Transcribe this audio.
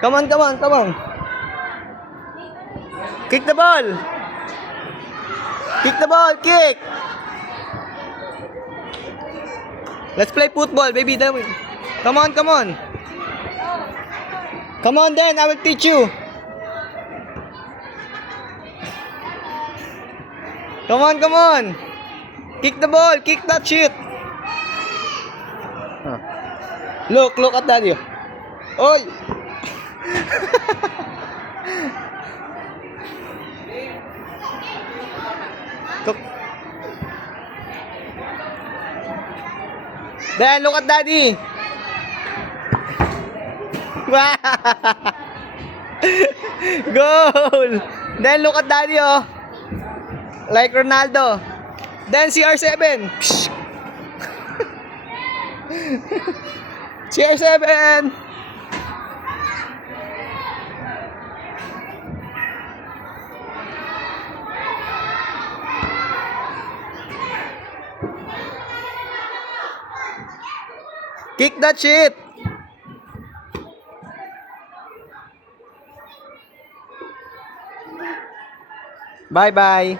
Come on, come on, come on. Kick the ball. Kick the ball, kick. Let's play football, baby. Come on, come on. Come on then, I will teach you. Come on, come on. Kick the ball, kick that shit. Look at daddy. Oy. Then look at daddy. Goal. Then look at daddy, oh. Like Ronaldo. Then CR7. CR7. Kick that shit. Bye bye.